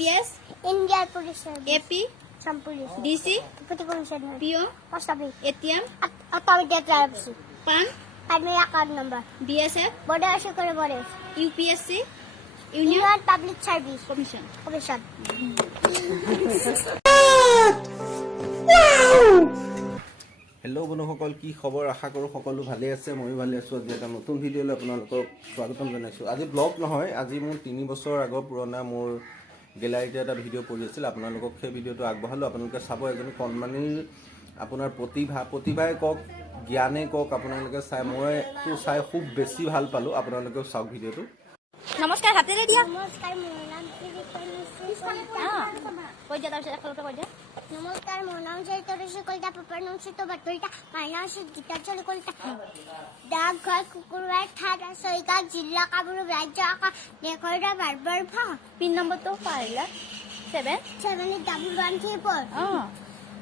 APS, India Police Service, AP, some police, DC, Deputy Commissioner, PO, Post Office, ATM, Authority Travel, PAN, Primary Account Number, BSF, Border Security Borders, UPSC, Union Union Public Service Commission. Commission. Hello' বন্ধুসকল, কি খবৰ? আশা কৰোঁ সকলো ভালে আছে। ময়ো ভালে আছোঁ। আজি এটা নতুন ভিডিঅ'লৈ আপোনালোকক স্বাগতম জনাইছোঁ। আজি ব্লগ নহয়, আজি মোৰ 3 বছৰ আগৰ পুৰণা মোৰ গেলাৰীতে এটা ভিডিঅ' পৰি আছিল। আপোনালোকক সেই ভিডিঅ'টো আগবঢ়ালোঁ। আপোনালোকে চাব। এজনী কণমানিৰ আপোনাৰ প্ৰতিভাই কওক, জ্ঞানে কওক, আপোনালোকে চাই, মইতো চাই খুব বেছি ভাল পালোঁ। আপোনালোকেও চাওক ভিডিঅ'টো। নমস্কাৰ, হাতেৰে দিয়া। নমস্কাৰ, মোৰ নাম কৈ দিয়া, তাৰপিছত একেলগে কৈ দিয়া। নমস্কাৰ, মোৰ নাম চৰিত্ৰ কলিতা, পাপাৰ নাম চৰিত্ৰ বাতৰিতা, মাৰ নাম গীতা চলি কলিতা। ডাকঘৰ কুকুৰবাৰ ঠাত চৰিকা, জিলা কামৰূপ, ৰাজ্য আকাশ, দেশৰ বাৰবাৰ ভা। পিন নম্বৰটো পাৰিলা? 7 78134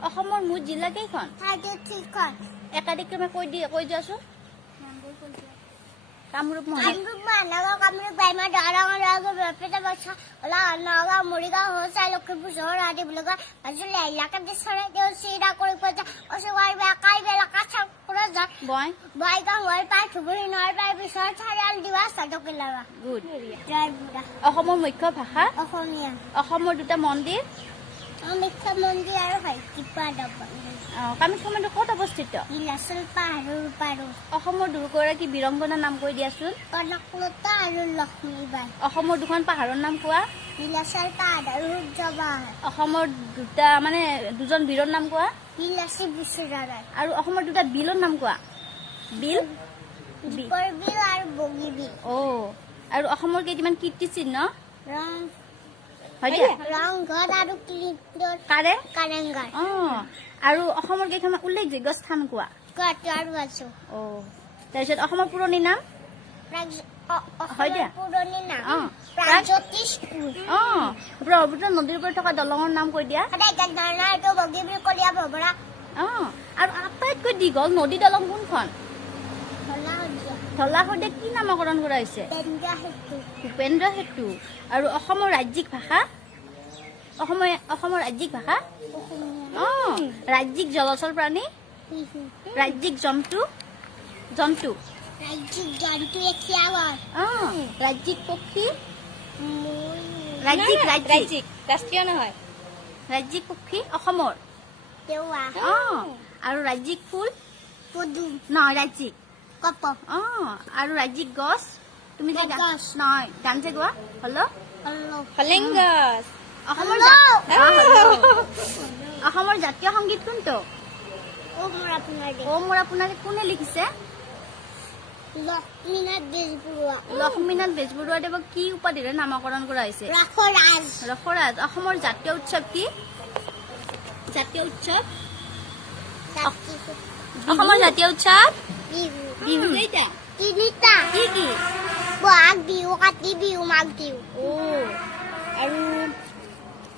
অসমৰ মুঠ জিলা কেইখন? 33খন। একাধিক্ৰমে কৈ যোৱাচোন। কামৰূপ মহানগৰ, কামৰূপ, গ্ৰাম্য, দৰং, বৰপেটা, বাক্সা, নগাঁও, মৰিগাঁও, হোজাই, লখিমপুৰ, যোৰহাট, ডিব্ৰুগড়, মাজুলী, এলেকা, চৰাইদেউ, চিৰা, কৰিপজা, অশোকবাৰী, কাইবেলা, কাছাৰ, কোকৰাঝাৰ, বঙাইগাঁও, গোৱালপাৰা, ধুবুৰী, নলবাৰী, বিশ্বনাথ চাৰিআলি, ডিব্ৰুগড়, চট্টগ্ৰাম। গুড। জয়পুৰা। অসমৰ মুখ্য ভাষা? অসমীয়া। অসমৰ দুটা মন্দিৰ? কামাখ্যা মন্দিৰ আৰু শক্তিপাদ মন্দিৰ। কামাখ্যা মন্দিৰ ক'ত অৱস্থিত? নীলাচল পাহাৰৰ পাৰত। অসমৰ দুগৰাকী বীৰংগনাৰ নাম কৈ দিয়াচোন। কনকলতা আৰু লক্ষ্মীবাই। অসমৰ দুখন পাহাৰৰ নাম কোৱা। নীলাচল পাহাৰ আৰু সূৰ্য পাহাৰ। অসমৰ দুজন বীৰৰ নাম কোৱা। নীলাচল বিশ্বনাথ। আৰু অসমৰ দুটা বিলৰ নাম কোৱা। বিল? দীপৰ বিল আৰু বগী বিল। আৰু অসমৰ কেইটামান কীৰ্তিচিহ্ন? ৰংঘৰ আৰু কাৰেংঘৰ। আৰু অসমৰ কেইখনমান উল্লেখযোগ্য স্থান কোৱা। তাৰপিছত অসমৰ পুৰণি নাম? পুৰণি নাম ব্ৰহ্মপুত্ৰ নদীৰ ওপৰত থকা দলঙৰ নাম কৈ দিয়া। বগী বিল, কলীয়া ভবৰা। আৰু আটাইতকৈ দীঘল নদী দলং কোনখন? ধলা শদিয়া কি নামকৰণ কৰা হৈছে? ভূপেন্দ্ৰ সেতু। আৰু অসমৰ ৰাজ্যিক ভাষা? অসমৰ ৰাজ্যিক ভাষা? ৰাজ্যিক জলচৰ প্ৰাণী? ৰাজ্যিক জন্তু? ৰাজ্যিক জন্তু ৰাজ্যিক পক্ষী? ৰাষ্ট্ৰীয় নহয়। ৰাজ্যিক পক্ষী অসমৰ? আৰু ৰাজ্যিক ফুল? নহয়, ৰাজ্যিক। আৰু ৰাজ্যিক গছ? তুমি যে নহয় গান যে গোৱা, হলেং গছ। অসমৰ জাতীয় সংগীত কোনটো? ও মোৰ আপোনাৰ কোনে লিখিছে? লক্ষ্মীনাথ বেজবৰুৱাদেৱক কি উপাধিৰে নামকৰণ কৰা হৈছে? ৰসৰাজ। অসমৰ জাতীয় উৎসৱ কি? অসমৰ জাতীয় উৎসৱ বিহু কেইটা? তিনিটা। কি? বহাগ বিহু, কাতি বিহু, মাঘ বিহু। আৰু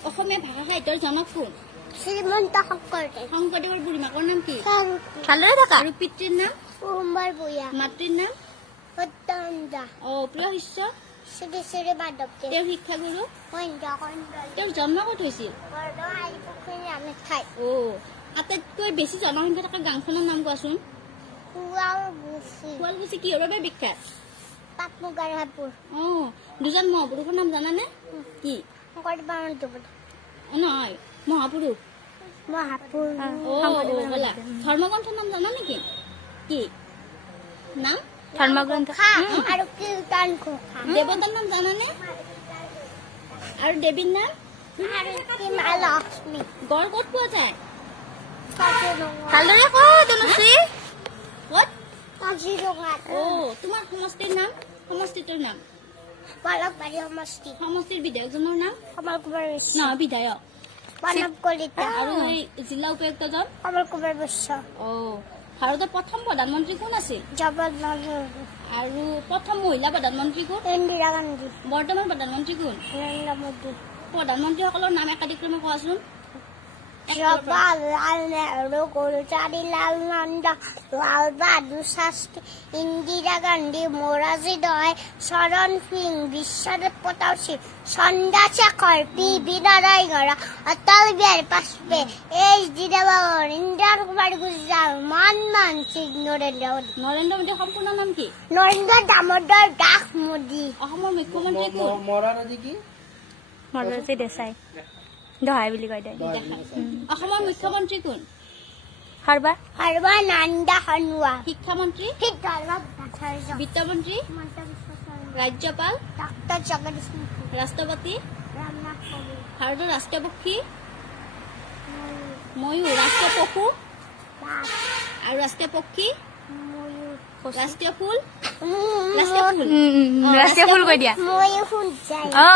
অসমীয়া ভাষা সাহিত্যৰ জনক কোন? শ্ৰীমন্ত শংকৰদেৱ। শংকৰদেৱৰ বুঢ়ীমাকৰ নাম কি? ভালদৰে থকা। আৰু পিতৃৰ নাম? মাতৃৰ নাম? সত্যানন্দা। প্ৰিয় শিষ্য? শ্ৰী শ্ৰী মাধৱদেৱ। তেওঁৰ শিক্ষাগুৰু? মহেন্দ্ৰ কন্দলী। তেওঁৰ জন্ম ক'ত হৈছিল? আটাইতকৈ বেছি জনসংখ্যা থকা গাঁওখনৰ নাম কোৱাচোন। শুৱালকুছি কিহৰ বাবে বিখ্যাত? পাট-মুগাৰ কাপোৰ। দুজন মহাপুৰুষৰ নাম জানানে? কি? নহয়, মহাপুৰুষ। ধৰ্মগ্ৰন্থৰ নাম জানা নেকি? কি নাম? ধৰ্মগ্ৰন্থ আৰু কীৰ্তন ঘোষা। দেৱতাৰ নাম জানানে? আৰু দেৱীৰ নাম? লক্ষ্মী। গড় ক'ত পোৱা যায়? ভালদৰে কওঁ তনুশ্ৰী। ক'ত? তোমাৰ সমষ্টিৰ নাম? সমষ্টিটোৰ নাম? পলকবাৰী সমষ্টি। সমষ্টিৰ বিধায়কজনৰ নাম? কমল কুমাৰ বৈশ্য। নহয়, বিধায়ক। প্ৰণৱ কলিতা। আৰু এই জিলা উপায়ুক্তজন? কমল কুমাৰ বৈশ্য। ভাৰতৰ প্ৰথম প্ৰধানমন্ত্ৰী কোন আছিল? জৱাহৰলাল নেহৰু। আৰু প্ৰথম মহিলা প্ৰধানমন্ত্ৰী কোন? ইন্দিৰা গান্ধী। বৰ্তমান প্ৰধানমন্ত্ৰী কোন? নৰেন্দ্ৰ মোদী। প্ৰধানমন্ত্ৰীসকলৰ নাম একাধিক্ৰমে কোৱাচোন। জৱাহৰলাল নেহৰু, গুলজাৰীলাল নন্দা, লাল বাহাদুৰ শাস্ত্ৰী, ইন্দিৰা গান্ধী, মোৰাৰজী দেশাই, চৰণ সিং, বিশ্বনাথ প্ৰতাপ সিং, চন্দ্ৰশেখৰ, পি.ভি. নাৰায়ণ, অটল বিহাৰী বাজপেয়ী, H.D. দেৱগন, ইন্দিৰা কুমাৰী গুজৰাল, মনমোহন সিং, নৰেন্দ্ৰ মোদী। নৰেন্দ্ৰ মোদীৰ সম্পূৰ্ণ নাম কি? নৰেন্দ্ৰ দামোদৰ দাস মোদী। অসমৰ মুখ্যমন্ত্ৰী কোন? মোৰাৰজী দেশাই দহাই বুলি কয় দে অসমৰ মুখ্যমন্ত্ৰী কোন? সৰ্বানন্দ সোণোৱাল। শিক্ষামন্ত্ৰী? সিদ্ধাৰ্থ ভট্টাচাৰ্য। বিত্তমন্ত্ৰী? হিমন্ত বিশ্ব শৰ্মা। ৰাজ্যপাল? ডক্টৰ জগদীশ মুখী। ৰাষ্ট্ৰপতি? ৰামনাথ কোবিন্দ। ভাৰতৰ ৰাষ্ট্ৰীয় পক্ষী? ময়ূৰ। ৰাষ্ট্ৰীয় পশু? বাঘ। আৰু ৰাষ্ট্ৰীয় পক্ষী? ময়ূৰ। ৰাষ্ট্ৰীয় ফুল? ময়ূৰ। ৰাষ্ট্ৰীয় ফুল? ৰাষ্ট্ৰীয় ফুল কৈ দিয়া ময়ূৰ ফুল যায়। অ